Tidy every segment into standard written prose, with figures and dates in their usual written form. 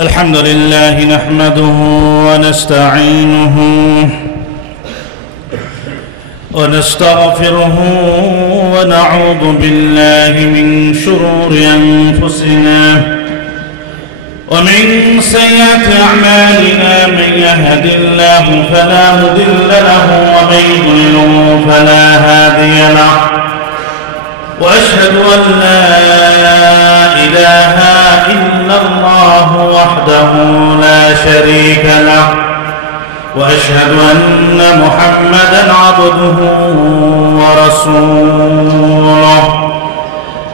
الحمد لله نحمده ونستعينه ونستغفره ونعوذ بالله من شرور أنفسنا ومن سيئات أعمالنا من يهد الله فلا مضل له ومن يضلل فلا هادي له وأشهد أن لا إله إلا الله وحده لا شريك له وأشهد أن محمدًا عبده ورسوله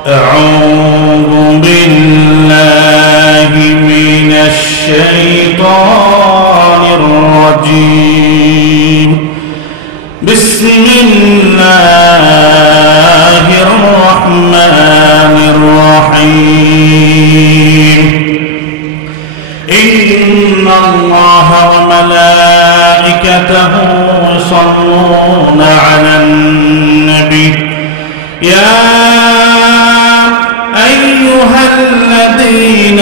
أعوذ بالله من الشيطان الرجيم بسم الله الرحمن الرحيم إن الله وملائكته يصلون على النبي يا أيها الذين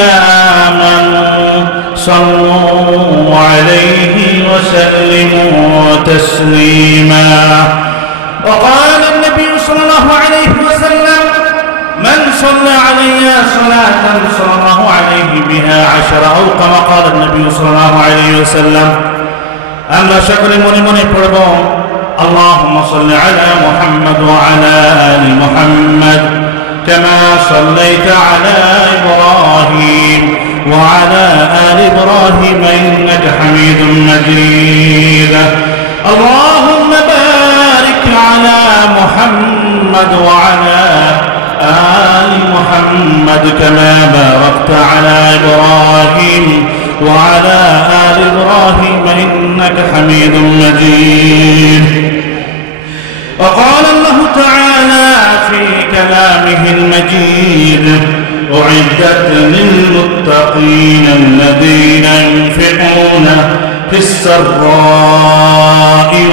آمنوا صلوا عليه وسلموا تسليما وقال النبي صلى الله عليه وسلم من صلى علي صلاة صلى الله عليه بها 10 أو كما قال النبي صلى الله عليه وسلم আমরা সকলে মনে মনে পড়ব اللهم صل على محمد وعلى آل محمد كما صليت على إبراهيم وعلى آل إبراهيم إنك حميد مجيد اللهم بارك على محمد وعلى آل محمد كما باركت على إبراهيم وعلى آل إبراهيم إنك حميد مجيد وقال الله تعالى في كلامه المجيد أعدت للمتقين الذين ينفقون في السراء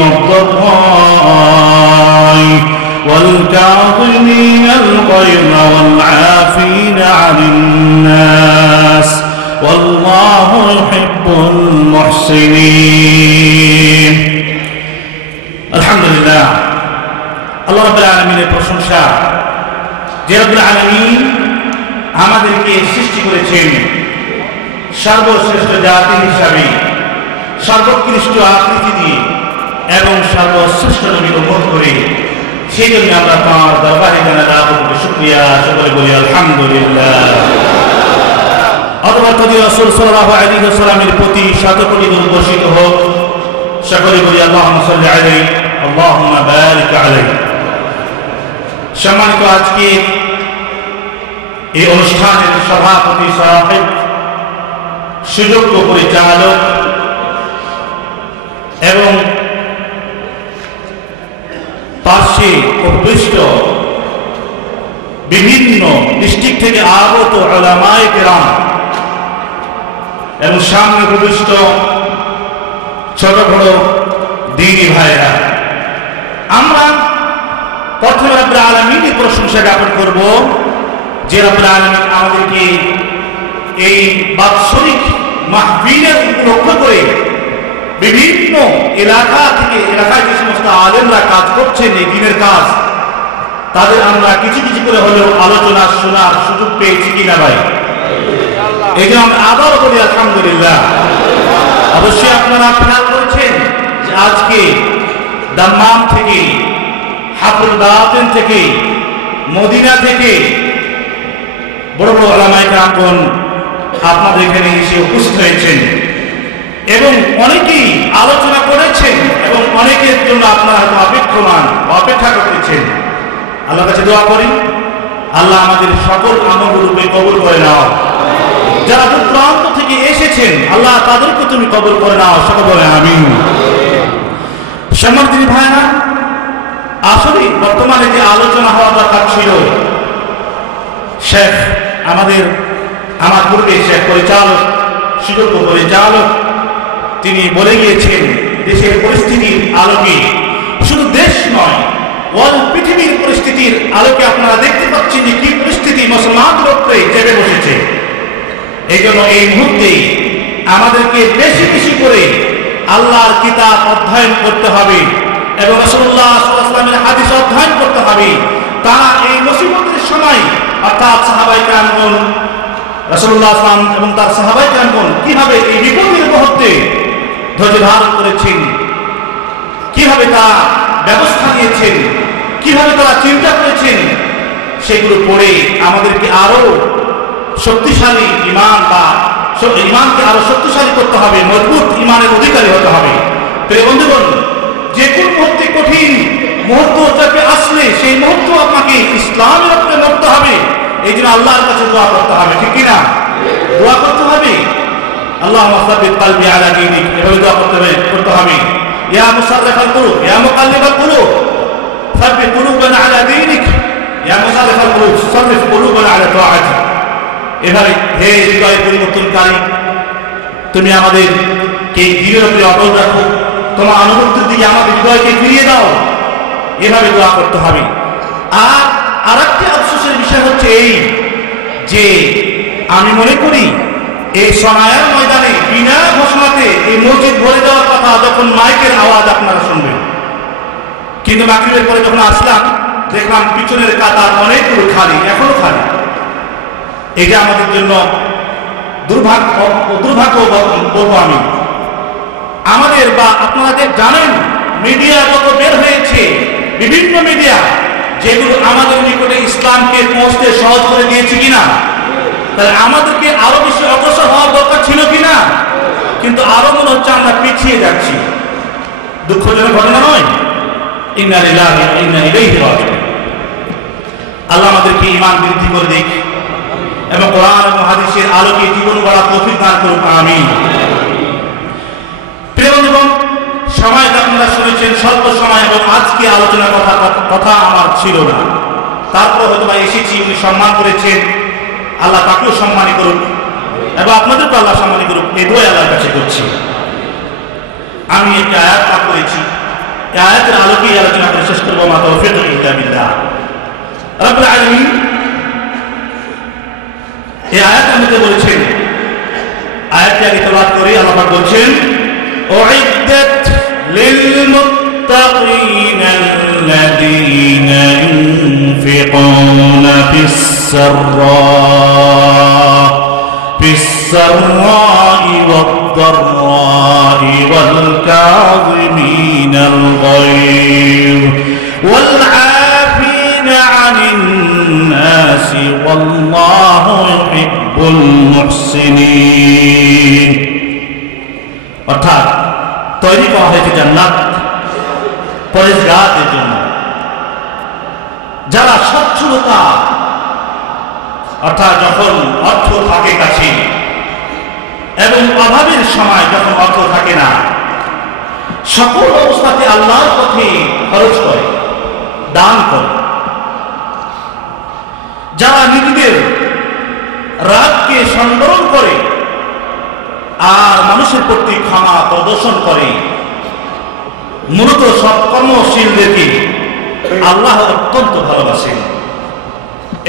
والضراء والكاظمين الغيظ والعافين عن الناس والله يحب المحسنين الحمد لله আল্লাহ রাব্বুল আলামিনের প্রশংসা যে রাব্বুল আলামিন আমাদেরকে সৃষ্টি করেছেন সর্বশ্রেষ্ঠ জাতি হিসাবে সর্বোৎকৃষ্ট আকৃতি দিয়ে এবং সর্বশ্রেষ্ঠ নবীর উম্মত করে সেই জন্য আমরা তাঁর দরবারে জানালাহু শুকরিয়া সকলে বলি আলহামদুলিল্লাহ অথবা যদি রাসূল সাল্লাল্লাহু আলাইহি ওয়াসাল্লামের প্রতি শত কোটি দরুদ বর্ষিত হোক সকলে বলি আল্লাহুম্মা সাল্লি আলাইহি আল্লাহুম্মা বারিক আলাইহি সম্মানিত আজকে এই অনুষ্ঠানের সভাপতি সাহেব সুযোগ্য পরিচালক এবং পাশে উপবিষ্ট বিভিন্ন ডিস্ট্রিক্ট থেকে আগত উলামায়ে কেরাম এবং সামনে উপবিষ্ট ছোট বড় দ্বীনি ভাইরা আমরা প্রথমে রব্বুল আলামিনের প্রশংসা জ্ঞাপন করব যে রব্বুল আলামিন আমাদেরকে এই বাৎসরিক মাহফিলের লক্ষ্য করে বিভিন্ন এলাকা থেকে এলাকায় যে সমস্ত আলেমরা কাজ করছেন এই দিনের কাজ তাদের আমরা কিছু কিছু করে হলেও আলোচনা শোনার সুযোগ পেয়েছি কিনা ভাই এই জন্য আমরা আবারও বলি আলহামদুলিল্লাহ অবশ্যই আপনারা খেয়াল করেছেন যে আজকে দাম্মাম থেকে হাফুল বাতিন থেকে মদিনা থেকে বড় বড় উলামায়ে কেরাম আপনাদের এখানে এসে উপস্থিত হয়েছেন এবং অনেকেই আলোচনা করেছেন এবং অনেকের জন্য আপনারা অপেক্ষা করতেছেন আল্লাহর কাছে দোয়া করি আল্লাহ আমাদের সকল আমলগুলোকে কবুল করে নাও যারা দূর প্রান্ত থেকে এসেছেন আল্লাহ তাদেরকে তুমি কবুল করে নাও সকল বলে আমিন সম্মানিত ভাইরা আসলে বর্তমানে যে আলোচনা হওয়া দরকার ছিল শেখ আমার পূর্বে শেখ পরিচালক সুযোগ্য পরিচালক তিনি বলে গিয়েছেন দেশের পরিস্থিতির আলোকে শুধু দেশ নয় পৃথিবীর পরিস্থিতির আলোকে আপনারা দেখতে পাচ্ছেন যে কি পরিস্থিতি মুসলমানদের উপরে চেপে বসেছে এই জন্য এই মুহূর্তে আমাদেরকে বেশি বেশি করে আল্লাহর কিতাব অধ্যয়ন করতে হবে এবং রাসূলুল্লাহ সাল্লাল্লাহু আলাইহি ওয়াসাল্লামের হাদিস অধ্যয়ন করতে হবে। তারা এই মুসিবতের সময় অর্থাৎ সাহাবায়ে কেরামগণ রাসূলুল্লাহ সাল্লাল্লাহু আলাইহি ওয়াসাল্লাম এবং তার সাহাবায়ে কেরামগণ কিভাবে এই বিপদের মুহূর্তে ধৈর্য ধারণ করেছেন, কিভাবে তারা ব্যবস্থা নিয়েছেন, কিভাবে তারা চিন্তা করেছেন, সেগুলো পড়ে আমাদেরকে আরো শক্তিশালী ঈমান বা ঈমানকে আরো শক্তিশালী করতে হবে, মজবুত ঈমানের অধিকারী হতে হবে। প্রিয় বন্ধুগণ, যে কোন মুহূর্তে কঠিন মুহূর্তটাকে আসলে সেই মুহূর্ত আপনাকে ইসলামের উপরে মরতে হবে। এই জন্য আল্লাহর কাছে দোয়া করতে হবে, ঠিক কিনা? দোয়া করতে হবে, আল্লাহুম্মা সাব্বিত কলবি আলা দীনিক, এভাবে দোয়া করতে হবে। ইয়া মুসাররিফাল কুলুব ইয়া মুকাল্লিবাল কুলুব সাব্বিত কুলুবানা আলা দীনিক, ইয়া মুসাররিফাল কুলুব সাররিফ কুলুবানা আলা তাআতিক। এভাবে হে হৃদয় পরিবর্তনকারী, তুমি আমাদেরকে দ্বিরের উপরে অটল রাখো, তোমার অনুভূতির দিকে আমাদের হৃদয়কে ফিরিয়ে দাও। এভাবে দোয়া করতে হবে। আর আরেকটি আফসোসের বিষয় হচ্ছে এই যে আমি মনে করি এই সনায়ার ময়দানে বিনা ঘোষণাতে এই মসজিদ ভরে দেওয়ার কথা যখন মাইকের আওয়াজ আপনারা শুনবেন, কিন্তু মাগরিবের পরে যখন আসলাম দেখলাম পিছনের কাতার অনেকগুলো খালি, এখনো খালি। এটা আমাদের জন্য দুর্ভাগ্য বলবো আমি। আমাদের বা আপনারা জানেন মিডিয়া যত বের হয়েছে, বিভিন্ন মিডিয়া যেগুলো আমাদের নিকটে ইসলামকে পৌঁছতে সহজ করে দিয়েছে কিনা, তাহলে আমাদেরকে আরো বেশি অগ্রসর হওয়ার দরকার ছিল কিনা? কিন্তু আরো মনে হচ্ছে আমরা পিছিয়ে যাচ্ছি। দুঃখজনক ঘটনা নয়? ইন্না লিল্লাহি ওয়া ইন্না ইলাইহি রাজিউন। আল্লাহ আমাদেরকে ঈমান বৃদ্ধি করে দিক এবং কোরআন এবং হাদিসের আলোকে জীবন গড়া তৌফিক দান করুন, আমিন। প্রিয় বন্ধুগণ, সময় আপনারা শুনেছেন স্বল্প সময় এবং আজকে আলোচনার কথা আমার ছিল না, তারপর হয়তো এসেছি। উনি সম্মান করেছেন, আল্লাহ তাকেও সম্মানী করুন এবং আপনাদেরকে আল্লাহ সম্মানী করুন, এই দোয়া আল্লাহর কাছে করছি। আমি একটি আয়াত পাঠ করেছি, এই আয়াতের আলোকে আলোচনা করে শেষ করবো। মা তাওফীক ইল্লা বিল্লাহ। রব্বুল আলামিন এই আয়াতের মধ্যে বলেছেন, আয়াতটি আগে তেলাওয়াত করি। আল্লাহ পাক বলছেন, উইদ্দাত লিল মুত্তাকিনা আল্লাযীনা ইউনফিকুনা ফিস-সাররা'i ওয়াদ-দাররা'i ওয়াল-কাযিমিনাল গায়য ওয়াল-'আফিনা 'আনিন নাসি ওয়াল্লাহু ইউহিব্বুল মুহসিনিন। অর্থাৎ তৈরি করা হয়েছে জান্নাত পরেজগারদের জন্য, যারা সচ্ছলতা, অর্থাৎ যখন অর্থ থাকে কাছে এবং অভাবের সময় যখন অর্থ থাকে না, সকল অবস্থাতে আল্লাহর পথে খরচ করে, দান করে, যারা নিজেদের রাগকে সংবরণ করে আর মানুষের প্রতি ক্ষমা প্রদর্শন করে, মূলত সৎকর্মশীলদেরকে আল্লাহ অত্যন্ত ভালোবাসেন।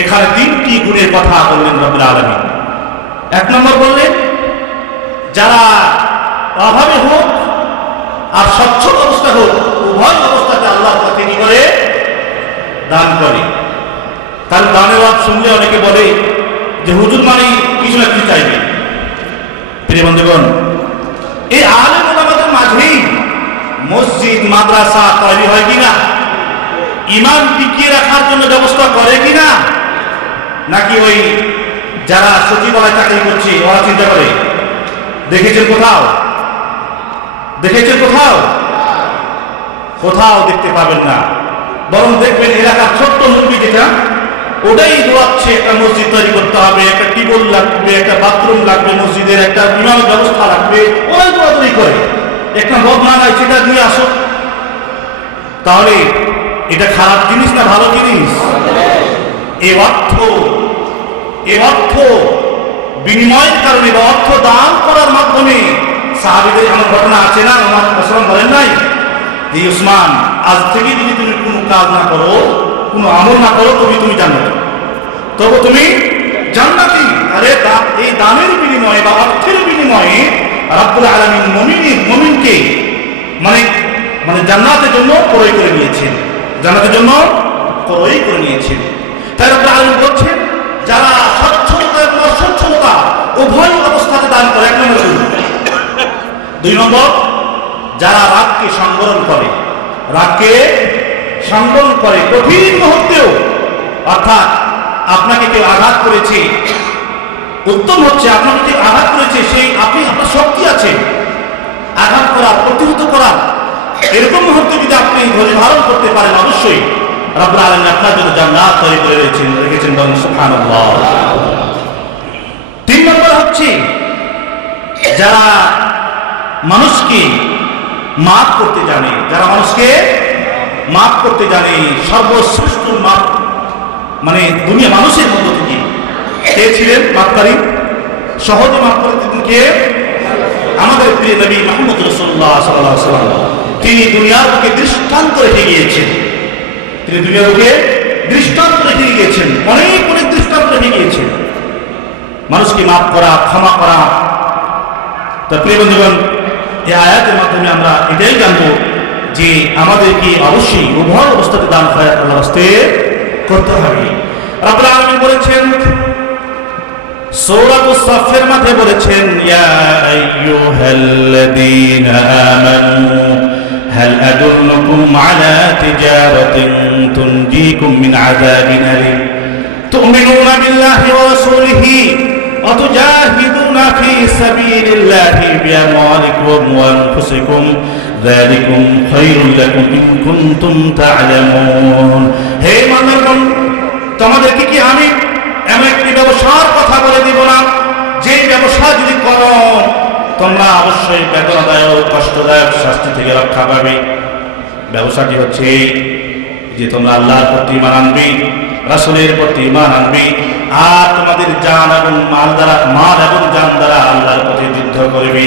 এখানে তিনটি গুণের কথা বললেন রব্বুল আলামিন। এক নম্বর বললেন, যারা অভাবে হোক আর সচ্ছল অবস্থা হোক, উভয় অবস্থাতে আল্লাহর পথে কি করে? দান করে। তার দানের ওয়াজ শুনলে অনেকে বলে যে হুজুর মানে কিছু না কিছু চাইবে। প্রিয় বন্ধুগণ, এই আলেম ওলামাদের মাঝেই মসজিদ মাদ্রাসা তৈরি হয় কিনা, ঈমান টিকিয়ে রাখার জন্য ব্যবস্থা করে কিনা, নাকি ওই যারা সচিবালয় চাকরি করছে ওরা চিন্তা করে? দেখেছেন কোথাও? দেখেছেন কোথাও? কোথাও দেখতে পাবেন না। বরং দেখবেন এলাকার ছোট্ট মুরগি যেটা, ওটাই দোয়াচ্ছে একটা মসজিদ তৈরি করতে হবে, একটা টিউবওয়েল লাগবে, একটা বাথরুম লাগবে, মসজিদের একটা বিমান ব্যবস্থা লাগবে, ওই দোয়াদুরি করে। একটা বদমানায় সেটা দিয়ে আসো। তাহলে এটা খারাপ জিনিস না ভালো জিনিস? এই অর্থ বিনিময়ের কারণে বা অর্থ দান করার মাধ্যমে সাহাবীদের আমার ঘটনা আছে না, ওমর রাসূল বলেন নাই যে উসমান, আজ থেকে যদি তুমি কোনো কাজ না করো, কোনো আমল না করো, তুমি জান্নাতি, তবে তুমি জান্নাতি। আরে এই দানের বিনিময়ে বা অর্থের বিনিময়ে রব্বুল আলামিন মুমিনকে মানে মানে জান্নাতের জন্য ক্রয় করে নিয়েছেন, জান্নাতের জন্য ক্রয় করে নিয়েছেন। তাই রব্বুল আলামিন বলছেন যারা সচ্ছলতা এবং অসচ্ছলতা উভয় অবস্থাতে দান করে, এক নম্বর। দুই নম্বর, যারা রাগকে সংবরণ করে, রাগকে সংবরণ করে কঠিন মুহূর্তেও, অর্থাৎ আপনাকে কেউ আঘাত করেছে, উত্তম হচ্ছে আপনাকে কেউ আঘাত করেছে, সেই আপনার শক্তি আছে আঘাত করা, প্রতিহত করা, এরকম মুহূর্তে যদি আপনি ধৈর্য ধারণ করতে পারেন, অবশ্যই রব্বুল আলামিন আপনার জন্য জান্নাত তৈরি করে রেখেছেন। বলেন সুবহানাল্লাহ। তিন নম্বর হচ্ছে যারা মানুষকে মাফ করতে জানে, যারা মানুষকে মাফ করতে জানে, সর্বশ্রেষ্ঠ মাফ মানে দুনিয়া মানুষের মধ্য থেকে কে ছিলেন মাফকারী, সহজে মাফ করে দিতেন কে? আমাদের প্রিয় নবী মুহাম্মদ রাসূলুল্লাহ সাল্লাল্লাহু আলাইহি ওয়াসাল্লাম। তিনি দুনিয়ার বুকে দৃষ্টান্ত রেখে গিয়েছেন, তিনি দুনিয়ার বুকে দৃষ্টান্ত রেখে গিয়েছেন, অনেক অনেক দৃষ্টান্ত রেখে গিয়েছেন মানুষকে মাফ করা, ক্ষমা করা। তো প্রিয় বন্ধুগণ, এই আয়াতের মাধ্যমে আমরা এটাই জানবো যে আমাদেরকে অবশ্যই উভয় অবস্থাতে দান খয়রাত আল্লাহর রাস্তে করতে হবে। রব্বুল আলামিন বলেছেন সূরাতুস সাফের মধ্যে বলেছেন ইয়া আইয়ুহাল্লাযীনা আমানু হাল আদুল্লুকুম আলা তিজারাতিন তুনজিকুম মিন আযাবিন আলীম তু'মিনুনা বিল্লাহি ওয়া রাসূলিহি ওয়া তুজাহিদুনা ফি সাবিলিল্লাহি বিআমওয়ালিকুম ওয়া আনফুসিকুম যালিকুম খায়রুল লাকুম ইন কুনতুম তা'লামুন। হে মুমিনগণ, তোমাদেরকে কি আমি এমন একটি ব্যবসার কথা বলে দিব না, যে ব্যবসা যদি করো তোমরা অবশ্যই বেদনাদায়ক কষ্টদায়ক শাস্তি থেকে রক্ষা পাবে। ব্যবসাটি হচ্ছে যে তোমরা আল্লাহর প্রতি ঈমান আনবে, রাসূলের প্রতি ঈমান আনবে, আর তোমাদের জান এবং মাল এবং জান দ্বারা আল্লাহর পথে যুদ্ধ করবে।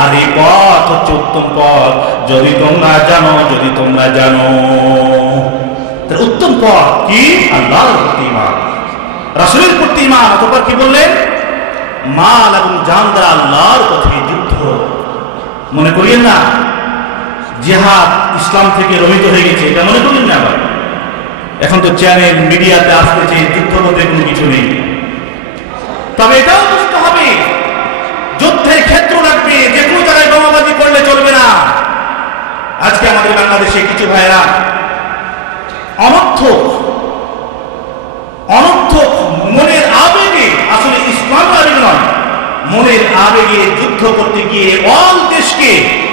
আর এই পথ হচ্ছে উত্তম পথ, যদি তোমরা জানো। উত্তম পথ কি? আল্লাহর প্রতি ঈমান, রাসূলের প্রতি ঈমান। অতঃপর কি বললেন? মাল এবং জান দ্বারা আল্লাহর পথে যুদ্ধ। মনে করিয়েন না জিহাদ ইসলাম থেকে রহিত হয়ে গেছে, এটা মনে করিয়েন না। আবার এখন তো চ্যানেল মিডিয়াতে আসতেছে যুদ্ধ বলতে কোনো কিছু নেই। তবে এটাও বুঝতে হবে যুদ্ধের ক্ষেত্র লাগবে, যে কোনো জায়গায় বোমাবাজি করলে চলবে না। আজকে আমাদের বাংলাদেশে কিছু ভাইরা অনর্থক মনের আবেগে, আসলে ইসলাম আবেগ নয়, মনের আবেগে যুদ্ধ করতে গিয়ে অল দেশকে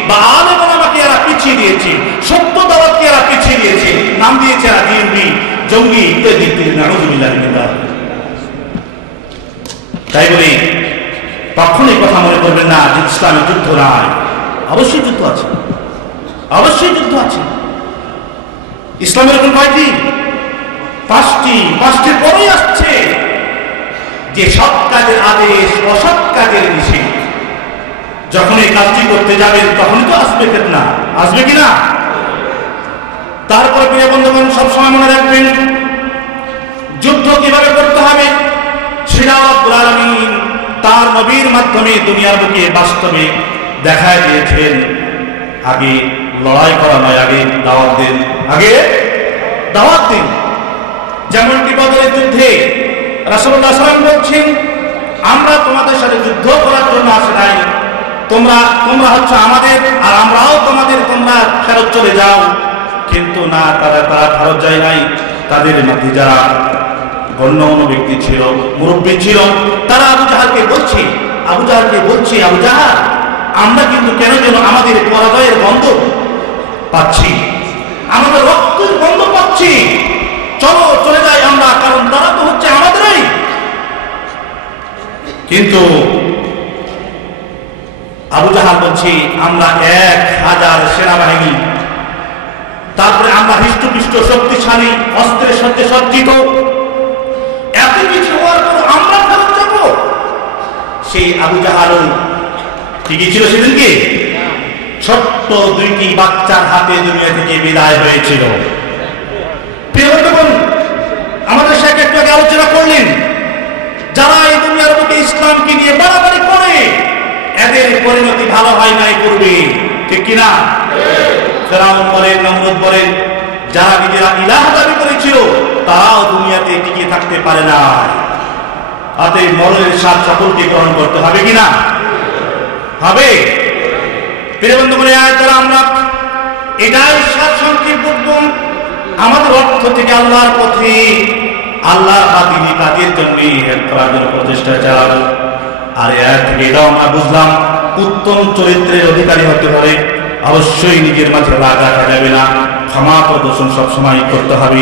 বা আলেম ওলামাকে এরা পিছিয়ে দিয়েছে, সত্য দাওয়াতকে এরা পিছিয়ে দিয়েছে, নাম দিয়েছে এরা জিহাদি, জঙ্গি ইত্যাদি ইত্যাদি। নাউযুবিল্লাহ মিন যালিক। তাই বলে কখনোই কথা মনে করবেন না যে ইসলামে যুদ্ধ নাই। অবশ্যই যুদ্ধ আছে, অবশ্যই যুদ্ধ আছে। ইসলামের এখন কয়টি? পাঁচটির পরেই আসছে যে সৎ কাজের আদেশ, অসৎ কাজের নিষেধ। যখন এই কাজটি করতে যাবেন তখনই তো আসবে ফিতনা, আসবে কিনা? তারপরে প্রিয় বন্ধুগণ, সবসময় মনে রাখবেন যুদ্ধ কিভাবে করতে হবে সেটা রব্বুল আলামিন তার নবীর মাধ্যমে দুনিয়ার বুকে বাস্তবে দেখায় দিয়েছেন। আগে লড়াই করা নয়, আগে দাওয়াত দিন, আগে দাওয়াত দিন। যেমনটি বদরের যুদ্ধে রাসূলুল্লাহ সাল্লাল্লাহু আলাইহি ওয়াসাল্লাম বলছেন, আমরা তোমাদের সাথে যুদ্ধ করার জন্য আসি নাই, তোমরা হচ্ছে আমাদের আর আমরাও তোমাদের, তোমরা ফেরত চলে যাও। কিন্তু না, তারা ফেরত যায় নাই। তাদের মধ্যে যারা গণ্যমান্য ব্যক্তি ছিল, মুরব্বী ছিল, তারা আবু জাহালকে বলছে, আবু জাহাল, আমরা কিন্তু কেন যেন আমাদের পরাজয়ের গন্ধ পাচ্ছি, আমাদের রক্তের গন্ধ পাচ্ছি, চলো চলে যাই আমরা, কারণ তারা তো হচ্ছে আমাদেরই। কিন্তু আবু জাহাল বলছে, আমরা 1000 সেনাবাহিনী, তারপরে আমরা হৃষ্টপুষ্ট শক্তিশালী অস্ত্রের সাথে সজ্জিত, এত কিছু হওয়ার পর আমরা ফেরত যাব? সেই আবু জাহাল ঠিকই ছিল সেদিনকে, ছোট্ট 2টি বাচ্চার হাতে দুনিয়া থেকে বিদায় হয়েছিল। প্রিয় বন্ধুগণ, আমাদের সাথে একটু আগে আলোচনা করলেন, যারা এই দুনিয়ার বুকে ইসলামকে নিয়ে বাড়াবাড়ি করে এদের পরিণতি ভালো হয় নাই করবে, ঠিক কিনা? ফেরাউন বলেন, নমরুদ বলেন, যারা নিজেরা ইলাহ দাবি করেছিল তারাও দুনিয়াতে টিকে থাকতে পারে না। অতএব মরণের স্বাদ সকলকে গ্রহণ করতে হবে কিনা? হবে। প্রিয় বন্ধুগণ, আমরা এটাই সারসংক্ষেপ বলব। আমাদের অর্থ থেকে আল্লাহর পথে, আল্লাহর বাতিল কাজের জন্য প্রচেষ্টা চালাবো। আর এর থেকে এটাও আমরা বুঝলাম, উত্তম চরিত্রের অধিকারী হতে হলে অবশ্যই নিজের মাঝে রাগ রাখা যাবে না, ক্ষমা প্রদর্শন সবসময় করতে হবে।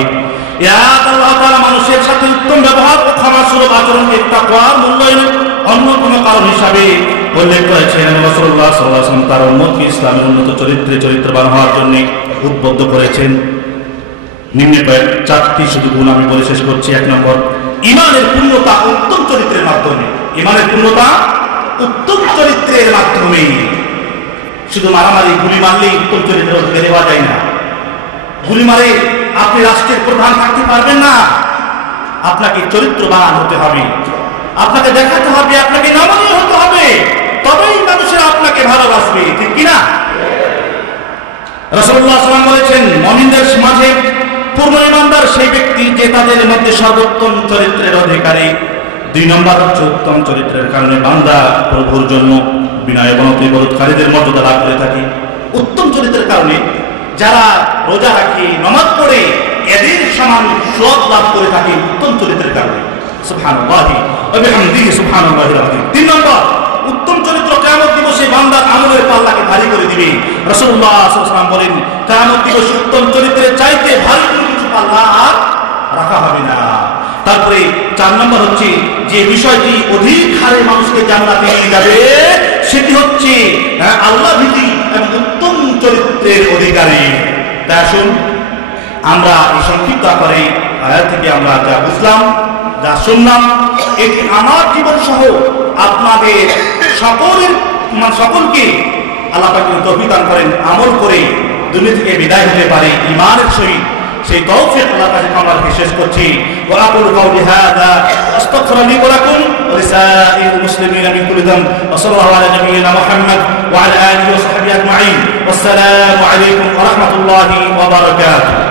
আল্লাহ তাআলা মানুষের সাথে উত্তম ব্যবহার ও ক্ষমাসুলভ আচরণকে তাকওয়ার মূল্যায়নের অন্য কোনো কারণ হিসাবে উল্লেখ করেছেন। রাসূলুল্লাহ সাল্লাল্লাহু আলাইহি ওয়াসাল্লাম তার উম্মতকে ইসলামের উন্নত চরিত্রবান হওয়ার জন্য উদ্বুদ্ধ করেছেন। নিম্নে কয়েক চারটি শুধু গুণ আমি বলে শেষ করছি। 1 নম্বর, ঈমানের পূর্ণতা উত্তম চরিত্রের মাধ্যমে। ঈমানের পূর্ণতা উত্তম চরিত্রের মাধ্যমে। শুধু মারামারি, গুলি মারলেই উত্তম চরিত্র বেড়ে হওয়া যায় না। গুলি মারে আপনি রাষ্ট্রের প্রধান থাকতে পারবেন না। আপনাকে চরিত্রবান হতে হবে, আপনাকে দেখাতে হবে, আপনাকে নমনীয় হতে হবে, তবেই মানুষেরা আপনাকে ভালোবাসবে, ঠিক কিনা? রাসূলুল্লাহ সাল্লাল্লাহু আলাইহি ওয়াসাল্লাম বলেছেন, মুমিনদের মাঝে পূর্ণ ঈমানদার সেই ব্যক্তি যে তাদের মধ্যে সর্বোত্তম চরিত্রের অধিকারী। 2 নম্বর হচ্ছে, উত্তম চরিত্রের কারণে বান্দা প্রভুর জন্য বিনয় এবং অতিবরোধকারীদের মর্যাদা লাভ করে থাকে। উত্তম চরিত্রের কারণে যারা রোজা রাখে, নামাজ পড়ে, এদের সমান সওয়াব লাভ করে থাকে উত্তম চরিত্রের কারণে। সুবহানাল্লাহি ওয়া বিহামদিহি সুবহানাল্লাহিল আযীম। 3 নম্বর, উত্তম চরিত্র কিয়ামত দিবসে বান্দার আমলের পাল্লাকে ভারী করে দিবে। রাসূলুল্লাহ সাল্লাল্লাহু আলাইহি ওয়াসাল্লাম বলেন, কিয়ামত দিবসে উত্তম চরিত্রের চাইতে ভারী কোনো কিছু পাল্লা আর রাখা হবে না। তারপরে 4 নম্বর হচ্ছে, যে বিষয়টি অধিক হারে মানুষকে জান্নাতে নিয়ে যাবে সেটি হচ্ছে আল্লাহ ভীতি এবং উত্তম চরিত্রের অধিকারী। তাই আসুন আমরা এই সংক্ষিপ্ত আকারে আয়াত থেকে আমরা যা বুঝলাম, যা শুনলাম, এটি আমার জীবন সহ আপনাদের সকলকে আল্লাহ পাক তৌফিক দান করেন, আমল করে দুনিয়া থেকে বিদায় হতে পারে ঈমানের সহিত। সেই তৌফিক আল্লাহর কাছে আমরা শেষ করছি। ওয়া আকুলু কাওলি হাযা আস্তাগফিরু লি ওয়া লাকুম ওয়া লিসাইরিল মুসলিমিনা মিন কুল্লি যামব। ওয়া সাল্লাল্লাহু আলা নাবিয়িনা মুহাম্মদ ওয়া আলা আলিহি ওয়া সাহবিহি আজমাইন। ওয়াসসালামু আলাইকুম ওয়া রাহমাতুল্লাহি ওয়া বারাকাতুহু।